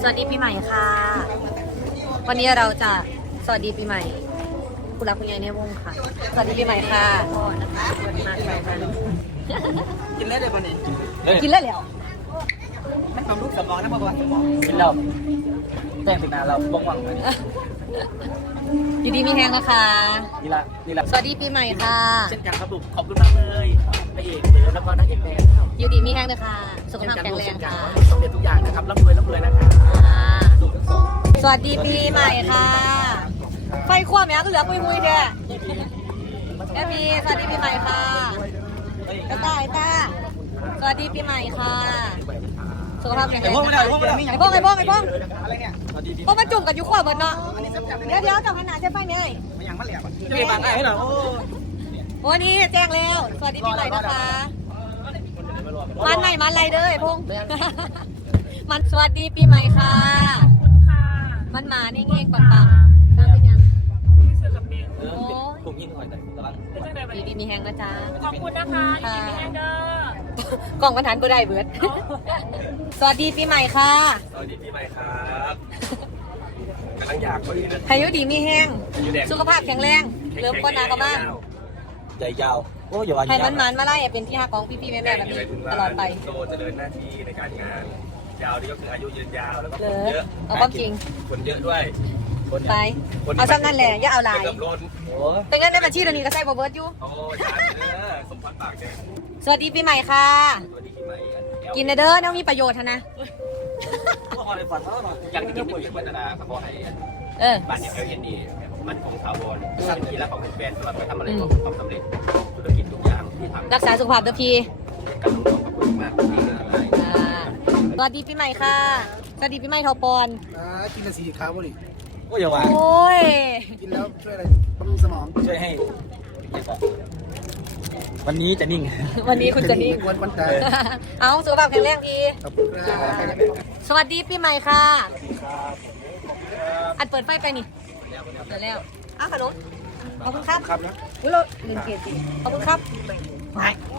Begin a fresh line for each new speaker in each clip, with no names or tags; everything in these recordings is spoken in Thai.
สวัสดีปีใหม่ค่ะ วันนี้เราจะสวัสดีปีใหม่คุณรักคุณยายในวงค่ะ สวัสดีปีใหม่ค่ะพ่อนะคะวันมาใส่กัน
กินได้เลยป่ะนี่
กินแล้วแล้ว
มันบำรุงสมองนะพ่อบอกกินแล้วแต่งติดหน้าเราบ้องหวังเลย
อยู่ดีมีแฮงนะคะ
นี่ละนี่ละ
สวัสดีปีใหม่ค่ะ
เช่นกันครับผมขอบคุณมากเลยพระเอกแล้วก็นักเอกแดง
อยู่ดีมีแฮงนะคะสุขภาพแข็งแรงค่ะ
สำเร็จทุกอย่างนะครับร่ำรวยร่ำรวยนะครับ
อ่าสวัสดีปีใหม่ค่ะ ไฟคว้าแม่ก็เหลือปุยมุยๆแท้แม่มีสวัสดีปีใหม่ค่ะกระต่ายตาสวัสดีปีใหม่ค่ะ สุขภาพแข็งแรงนะคะไอ้พวกไอ้พวกไอ้พวก
อะไรเนี่ยสวัสดีปี
พวกมาจุ่มกันอยู่ขวาหมดเนาะ เดี๋ยวเดี๋ยวจับขนาดจะไปเนี่ย
มันยังไม่เหลี่ยมอะจะมีบางไงให้หน่อยโอ้
วันนี้แจ้งแล้ว สวัสดีปีใหม่นะคะ มันไหนมันไรเด้อไอ้พงษ์มันสวัสดีปีใหม่ค่ะ มันมานี่เองปังปังๆมาเป็นยัง
เออผมยิงหน่อยแต่กำลัง
ดีดีมีแหงนะจ๊ะ
ขอบคุณนะคะยินดีแฮงเดอร์
กล่องบรรทันก็ได้เบิร์ดสวัสดีปีใหม่ค่ะ
สวัสดีปีใหม่ครับกำลังอยากพอดีนะ
พายุดีมีแห้งสุขภาพแข็งแรงเริ่มก้นหนาก็มา
ใจยาวโอ้ยอย่าว่า
ให้มันมันๆมาไล่เป็นที่ฮักของพี่ๆแม่ๆแบบนี้ตลอดไป
โตเจริญหน้าที่ในการงานยาวนี่ก็คืออายุยืนยาวแล้วก็
เล
คน
ย
เยอะ
เอาความจริง
คนเยอะด้วยคน
ไป เอาซ้ำนั่นแหละอย่าเอาหลาย
เกือบล้น
โอ้
แต่เงินในบัญชีเดี๋ยวนี้ก็ใส่บเบิร์ดอยู่
โอ้ยยากเด้อสมพันธ์ปากเนี่ย
สวัสดีปีใหม่ค่ะ
สวัสดีปีใหม่อั
กินเด้อน้องมีประโยชน์เถอะนะ
พอเลยฝันแล้วหน่อย
อยากจะกินปุ๋ยพัฒนาครับเพราะให้
เออ
บ้านเนี่ยเอลเอ็นดีมันของถาวรสร้างที่รักของแฟนสำหรับไปทำอะไรก็ความสำเร็จธุรกิจทุกอย่างที่ทำ
รักษาสุขภาพเด้อพี่
กับน้องๆขอบคุณมากที่อะไร
อ่าสวัสดีปีใหม่ค่ะ สวัสดีปีใหม่ทอปอน
อ่ากินแต่สีขาวบ่ดิ
โอ้ยอย่าว่า
โอ้ย
กินแล้วช่วยอะไรบำรุงสมอง
ช่วยให้วันนี้จะนิ่ง
วันนี้คุณจะนี่
วันวันใจ
เอาสุขภาพแข็งแรงพี่
ขอบคุณครับ
สวัสดีปีใหม่ค่ะ อันเปิดไฟไปนี่ เปิดแล้ว อ้าวขนมขอบคุณครับ
ครับนะ
อุ๊ยเราลืมเกียรติขอบคุณครับ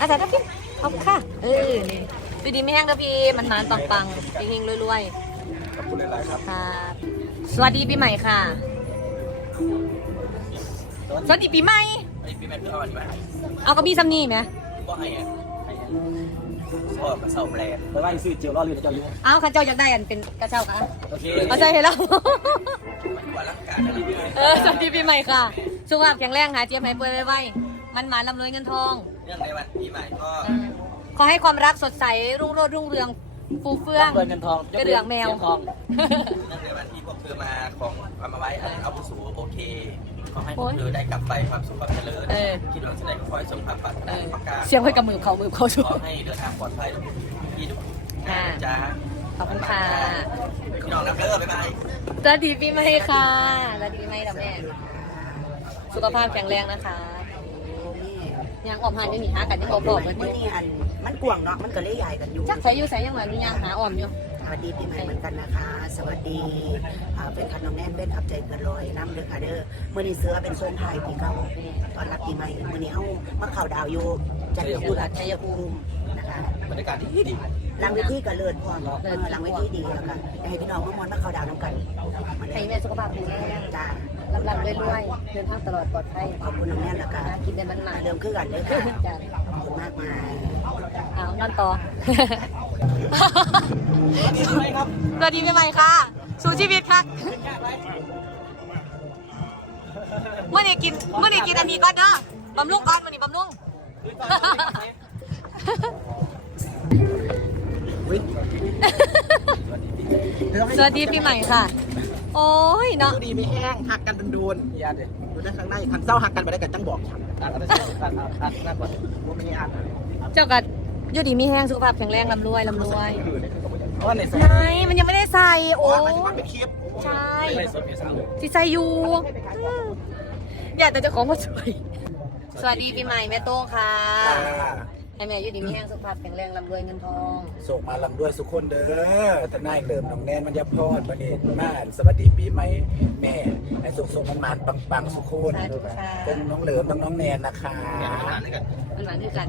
อาจารย์ทักษิณขอบคุณค่ะ เออ นี่ปีดีไม่แห้งเด้อพี่ มันมันปังปังๆเฮงๆรวย
ขอบคุณหลายๆครับ
ๆค่ะ สวัสดีปีใหม่ค่ะ สวัสดีปีใหม่
ไอ้ปีใหม่เพื่อเอาอันนี้มาให้
เอากระบี่ซัมนี่ไหม
ก็ให้อะให้ชอบกับเศร้าแปลก
แต่ว่าซื้อเจียวรอเรือเจ้าอยู่
เอาข้าเจ้าอยากได้อันเป็นกระเช้าค่ะ
โอเค
เอาใจให้เรา
มันกว่าร่างกายอะไรเลย
เออสวัสดีปีใหม่ค่ะ สุขภาพแข็งแรงหาเจี๊ยบหายป่วยไวๆมันหมาลำรวยเงินทอง
เรื่องในวันปีใหม่ก็
ขอให้ความรักสดใสรุ่งโรจน์รุ่งเรืองฟูเฟื่อง
เงินเงินทอง
กระเดื่องแมว
ทอง
เรื่องในวันที่พ วกเธอมาของเอามาไว้อันเอาไปสู่โอเคขอให้พวกเธอได้กลับไปความสุขความเจริญ
เออ
คิดว่าจะได้ขอให้สมความปรารถนาประการ
เสียงไว้กับมือเขามือเขาชัว
ขอให้เดินทางปลอดภัยที่ทุก
ค่ะ
จ้า
ขอบคุณค่ะ
พี่น้องนับเด้อบ๊ายบาย
สวัสดีปีใหม่ค่ะสวัสดีปีใหม่ดับแม่ สุขภาพแข็งแรงนะคะ ยังออกหานยังหนีหากันยังบอกบอกเหมือน
เมื่อ
นี้
นี้อันมันกวางเนาะมันก็เลยใหญ่กันอยู่
จักใส่อยู่ใส่ยังหวานยังหาอ่อมอยู่
ส วัสดีปีใหม่เหมือนกันนะคะ สวัสดีอ่าเป็นขนมแน่นเป็นขับใจเกินร้อยน้ำเด้อค่ะเด้อเมื่อนี้เสือเป็นโซนไทยปีเก่าตอนรับปีใหม่เมื่อนี้เฮามาเข่าดาวอยู่จัดอยู่รัฐชัยภูมินะคะ
บรรยากาศดีดี
หลังเวทีก็เลิศพร้อมเออหลังเวทีดีแล้วกันให้พี่น้องมามอนมาเข่าดาวน้ำกันมา
ให้
ได้
แม่สุขภาพแข็งแรง
จ้า
ลำลำรวยๆเดินทางตลอดปลอดภัย
ขอบคุณน้องแน่นแล้วกัน
กินได้มันมา
เริ่มคือกันเลยค่ะ
จ้ะ
ขอบคุณมากมาย
เอานอนต่อ สวัสดีปีใหม่ค่ะสู่ชีวิตค่ะเมื่อนี้กินเมื่อนี้กินอันนี้ก่อนนะบำรุงก่อนมื่อนี้บำรุงสวัสดีปีใหม่ค่ะ โอ้ยเนาะ
ดูดีไม่แห้งหักกันเป็นโดนอย่าเด็ดูด้านข้างในขันเศร้าหักกันไปได้กันจังบอกฉันอ่านอะไรอ่านอ่านอ่านอ่านก่อนว่าไม่ได้อ่าน
เจ้ากัดอ ยู่ดีมีแห้งสุขภาพแข็งแรงลำรวยลำรวย
เพราะว่าในส
ใช่มันยังไม่ได้ใส่โอ้
โอ้มันมันเป็นคลิป
ใช่
ไม่สดไม่สาว
สิใส่อยู่อืมอยากแต่เจะของมาสวยสวัสดีปีใหม่แม่โต้งค่ะให้แม่อยู่ดีมีแห้งสุขภาพแข็งแรงลำรวยเงินทอง
ส่งมาลำด้วยสุขคนเด้อแต่นายเลิมน้องแนนมันจะพอดประเด็นมาสวัสดีปีใหม่แม่ให้สุขสมมันมันปังปังๆสุขคน
สาธุค่ะ
เป็นน้องเหลิมน้องน้องแนนนะคะ
อ่านด้วยกัน
มันหวานด้วยกัน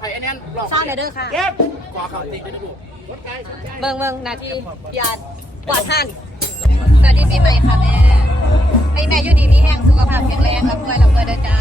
ไอ้ไอ้เนี่ยหลอก
สร้างเลยเด้อค่ะ
เก็บกอเข่าติดได้ลูก
เบิ่งเบิ่งนาทียานกวาดท่านสวัสดีปีใหม่ค่ะแม่ให้แม่อยู่ดีมีแห้งสุขภาพแข็งแรงรับรวยรับรวยเด้อจ้า